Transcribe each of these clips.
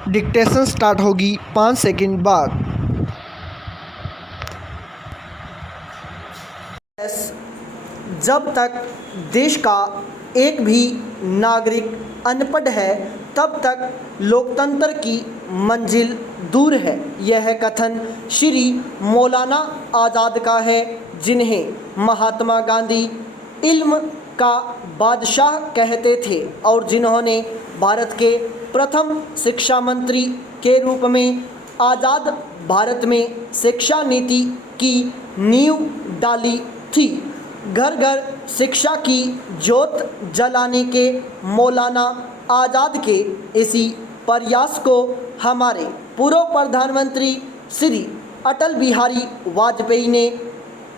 Dictation start होगी 5 second बाद। जब तक देश का एक भी नागरिक अनपढ़ है तब तक लोकतंत्र की मंजिल दूर है। यह कथन श्री मौलाना आज़ाद का है, जिन्हें महात्मा गांधी इल्म का बादशाह कहते थे और जिन्होंने भारत के प्रथम शिक्षा मंत्री के रूप में आज़ाद भारत में शिक्षा नीति की नींव डाली थी। घर घर शिक्षा की ज्योत जलाने के मौलाना आज़ाद के इसी प्रयास को हमारे पूर्व प्रधानमंत्री श्री अटल बिहारी वाजपेयी ने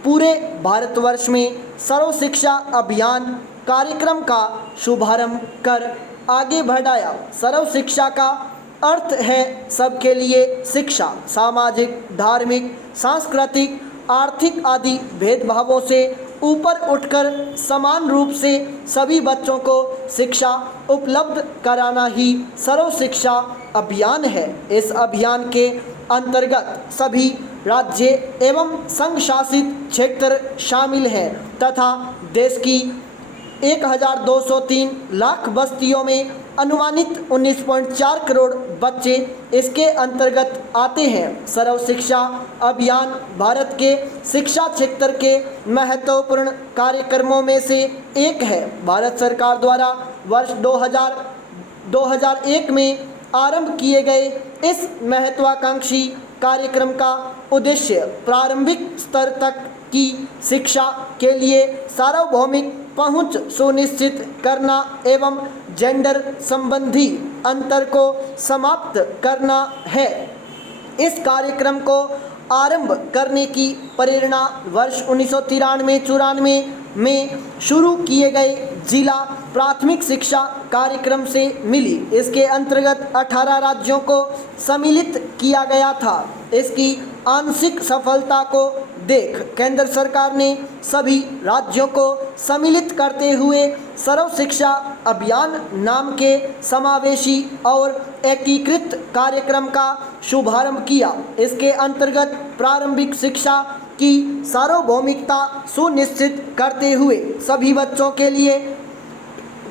पूरे भारतवर्ष में सर्व शिक्षा अभियान कार्यक्रम का शुभारंभ कर आगे बढ़ाया। सर्व शिक्षा का अर्थ है सबके लिए शिक्षा। सामाजिक, धार्मिक, सांस्कृतिक, आर्थिक आदि भेदभावों से ऊपर उठकर समान रूप से सभी बच्चों को शिक्षा उपलब्ध कराना ही सर्व शिक्षा अभियान है। इस अभियान के अंतर्गत सभी राज्य एवं संघ शासित क्षेत्र शामिल हैं तथा देश की 1203 लाख बस्तियों में अनुमानित 19.4 करोड़ बच्चे इसके अंतर्गत आते हैं। सर्व शिक्षा अभियान भारत के शिक्षा क्षेत्र के महत्वपूर्ण कार्यक्रमों में से एक है। भारत सरकार द्वारा वर्ष 2001 में आरंभ किए गए इस महत्वाकांक्षी कार्यक्रम का उद्देश्य प्रारंभिक स्तर तक की शिक्षा के लिए सार्वभौमिक पहुंच सुनिश्चित करना एवं जेंडर संबंधी अंतर को समाप्त करना है। इस कार्यक्रम को आरंभ करने की प्रेरणा वर्ष 1993-94 में शुरू किए गए जिला प्राथमिक शिक्षा कार्यक्रम से मिली। इसके अंतर्गत 18 राज्यों को सम्मिलित किया गया था। इसकी आंशिक सफलता को देख केंद्र सरकार ने सभी राज्यों को सम्मिलित करते हुए सर्व शिक्षा अभियान नाम के समावेशी और एकीकृत कार्यक्रम का शुभारंभ किया। इसके अंतर्गत प्रारंभिक शिक्षा की सार्वभौमिकता सुनिश्चित करते हुए सभी बच्चों के लिए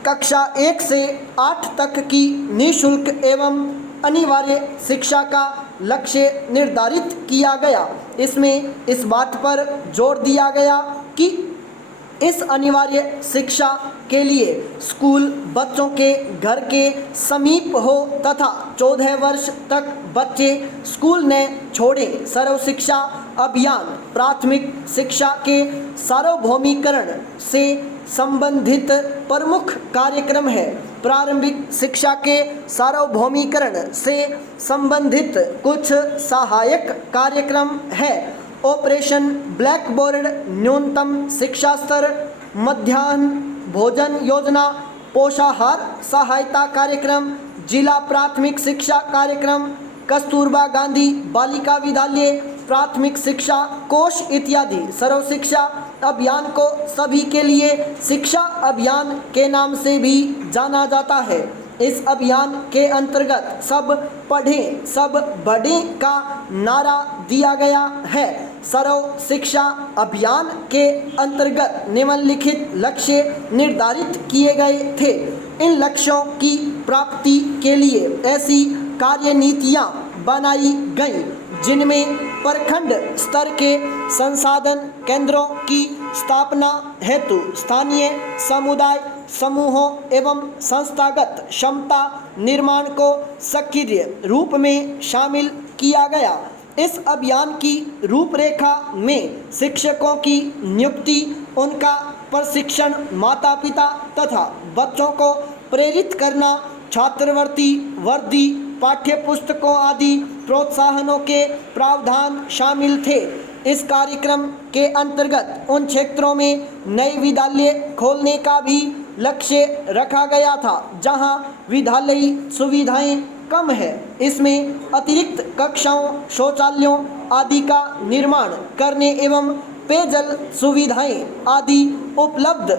कक्षा 1 से 8 तक की निःशुल्क एवं अनिवार्य शिक्षा का लक्ष्य निर्धारित किया गया। इसमें इस बात पर जोर दिया गया कि इस अनिवार्य शिक्षा के लिए स्कूल बच्चों के घर के समीप हो तथा 14 वर्ष तक बच्चे स्कूल न छोड़ें। सर्व शिक्षा अभियान प्राथमिक शिक्षा के सार्वभौमिकरण से संबंधित प्रमुख कार्यक्रम है। प्रारंभिक शिक्षा के सार्वभौमिकरण से संबंधित कुछ सहायक कार्यक्रम है। ऑपरेशन ब्लैक बोर्ड, न्यूनतम शिक्षा स्तर, मध्याह्न भोजन योजना, पोषाहार सहायता कार्यक्रम, जिला प्राथमिक शिक्षा कार्यक्रम, कस्तूरबा गांधी बालिका विद्यालय, प्राथमिक शिक्षा कोष इत्यादि। सर्व शिक्षा अभियान को सभी के लिए शिक्षा अभियान के नाम से भी जाना जाता है। इस अभियान के अंतर्गत सब पढ़ें सब बढ़ें का नारा दिया गया है। सर्व शिक्षा अभियान के अंतर्गत निम्नलिखित लक्ष्य निर्धारित किए गए थे। इन लक्ष्यों की प्राप्ति के लिए ऐसी कार्यनीतियां बनाई गईं जिनमें प्रखंड स्तर के संसाधन केंद्रों की स्थापना हेतु स्थानीय समुदाय समूहों एवं संस्थागत क्षमता निर्माण को सक्रिय रूप में शामिल किया गया। इस अभियान की रूपरेखा में शिक्षकों की नियुक्ति, उनका प्रशिक्षण, माता पिता तथा बच्चों को प्रेरित करना, छात्रवृत्ति, वर्दी, पाठ्य पुस्तकों आदि प्रोत्साहनों के प्रावधान शामिल थे। इस कार्यक्रम के अंतर्गत उन क्षेत्रों में नए विद्यालय खोलने का भी लक्ष्य रखा गया था जहां विद्यालयी सुविधाएं कम है। इसमें अतिरिक्त कक्षाओं, शौचालयों आदि का निर्माण करने एवं पेयजल सुविधाएं आदि उपलब्ध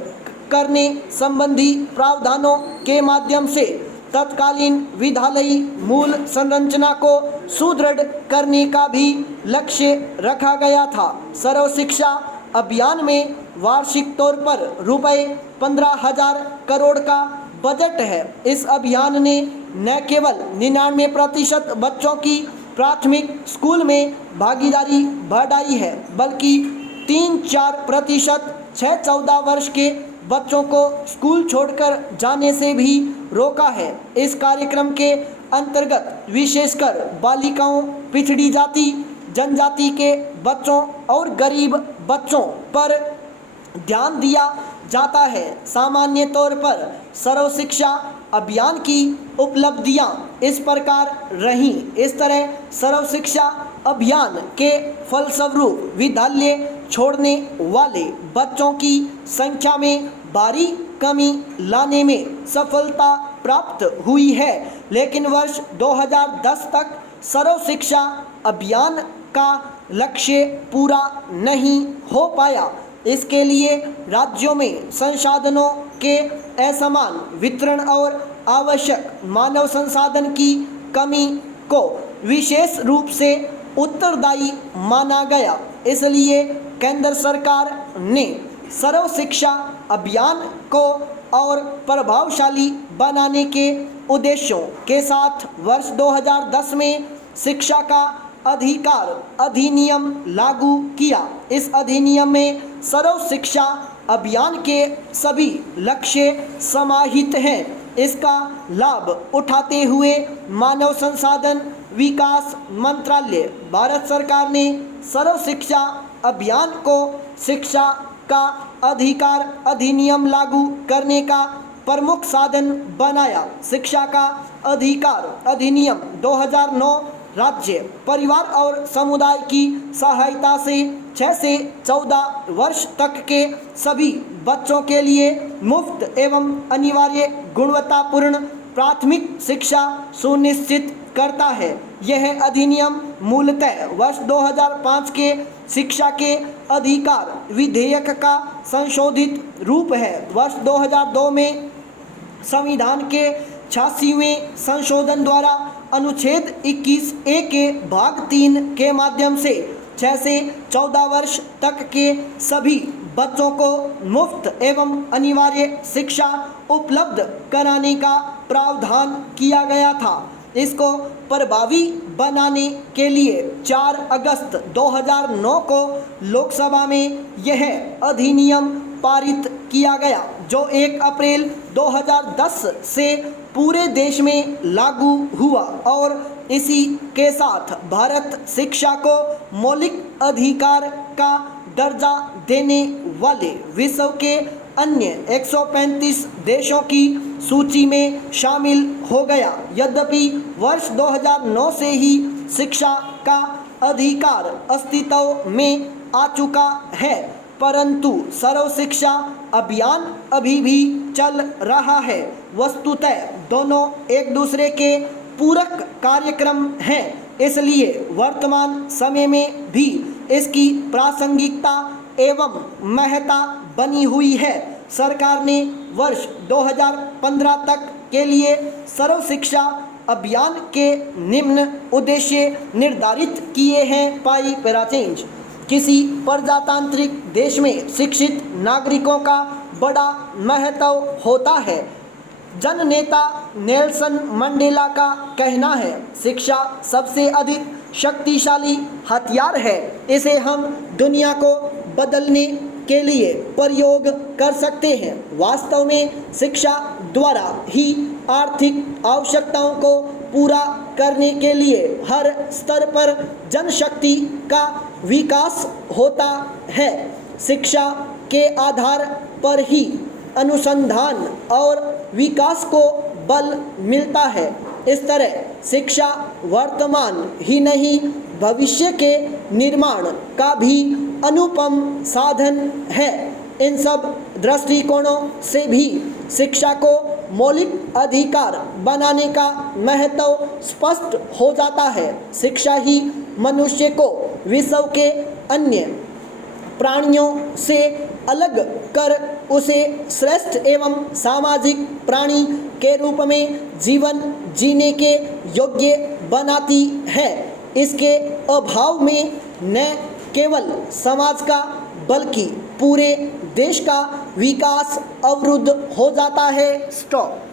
करने संबंधी प्रावधानों के माध्यम से तत्कालीन विद्यालयी मूल संरचना को सुदृढ़ करने का भी लक्ष्य रखा गया था। सर्व शिक्षा अभियान में वार्षिक तौर पर रुपए 15,000 करोड़ का बजट है। इस अभियान ने न केवल 99% बच्चों की प्राथमिक स्कूल में भागीदारी बढ़ाई है, बल्कि 3-4% 6-14 वर्ष के बच्चों को स्कूल छोड़कर जाने से भी रोका है। इस कार्यक्रम के अंतर्गत विशेषकर बालिकाओं, पिछड़ी जाति, जनजाति के बच्चों और गरीब बच्चों पर ध्यान दिया जाता है। सामान्य तौर पर सर्व शिक्षा अभियान की उपलब्धियां इस प्रकार रहीं। इस तरह सर्व शिक्षा अभियान के फलस्वरूप विद्यालय छोड़ने वाले बच्चों की संख्या में भारी कमी लाने में सफलता प्राप्त हुई है, लेकिन वर्ष 2010 तक सर्व शिक्षा अभियान का लक्ष्य पूरा नहीं हो पाया। इसके लिए राज्यों में संसाधनों के असमान वितरण और आवश्यक मानव संसाधन की कमी को विशेष रूप से उत्तरदायी माना गया। इसलिए केंद्र सरकार ने सर्व शिक्षा अभियान को और प्रभावशाली बनाने के उद्देश्यों के साथ वर्ष 2010 में शिक्षा का अधिकार अधिनियम लागू किया। इस अधिनियम में सर्व शिक्षा अभियान के सभी लक्ष्य समाहित हैं। इसका लाभ उठाते हुए मानव संसाधन विकास मंत्रालय भारत सरकार ने सर्व शिक्षा अभियान को शिक्षा का अधिकार अधिनियम लागू करने का प्रमुख साधन बनाया। शिक्षा का अधिकार अधिनियम 2009 राज्य, परिवार और समुदाय की सहायता से 6 से 14 वर्ष तक के सभी बच्चों के लिए मुफ्त एवं अनिवार्य गुणवत्तापूर्ण प्राथमिक शिक्षा सुनिश्चित करता है। यह अधिनियम मूलतः वर्ष 2005 के शिक्षा के अधिकार विधेयक का संशोधित रूप है। वर्ष 2002 में संविधान के 86वें संशोधन द्वारा अनुच्छेद 21A के भाग 3 के माध्यम से 6 से 14 वर्ष तक के सभी बच्चों को मुफ्त एवं अनिवार्य शिक्षा उपलब्ध कराने का प्रावधान किया गया था। इसको प्रभावी बनाने के लिए 4 अगस्त 2009 को लोकसभा में यह अधिनियम पारित किया गया, जो 1 अप्रैल 2010 से पूरे देश में लागू हुआ और इसी के साथ भारत शिक्षा को मौलिक अधिकार का दर्जा देने वाले विश्व के अन्य 135 देशों की सूची में शामिल हो गया। यद्यपि वर्ष 2009 से ही शिक्षा का अधिकार अस्तित्व में आ चुका है, परंतु सर्व शिक्षा अभियान अभी भी चल रहा है। वस्तुतः दोनों एक दूसरे के पूरक कार्यक्रम हैं, इसलिए वर्तमान समय में भी इसकी प्रासंगिकता एवं महत्ता बनी हुई है। सरकार ने वर्ष 2015 तक के लिए सर्व शिक्षा अभियान के निम्न उद्देश्य निर्धारित किए हैं। पाई पैरा चेंज। किसी प्रजातांत्रिक देश में शिक्षित नागरिकों का बड़ा महत्व होता है। जननेता नेल्सन मंडेला का कहना है, शिक्षा सबसे अधिक शक्तिशाली हथियार है। इसे हम दुनिया को बदलने के लिए प्रयोग कर सकते हैं। वास्तव में शिक्षा द्वारा ही आर्थिक आवश्यकताओं को पूरा करने के लिए हर स्तर पर जनशक्ति का विकास होता है। शिक्षा के आधार पर ही अनुसंधान और विकास को बल मिलता है। इस तरह शिक्षा वर्तमान ही नहीं, भविष्य के निर्माण का भी अनुपम साधन है। इन सब दृष्टिकोणों से भी शिक्षा को मौलिक अधिकार बनाने का महत्व स्पष्ट हो जाता है। शिक्षा ही मनुष्य को विश्व के अन्य प्राणियों से अलग कर उसे श्रेष्ठ एवं सामाजिक प्राणी के रूप में जीवन जीने के योग्य बनाती है। इसके अभाव में न केवल समाज का बल्कि पूरे देश का विकास अवरुद्ध हो जाता है। स्टॉप।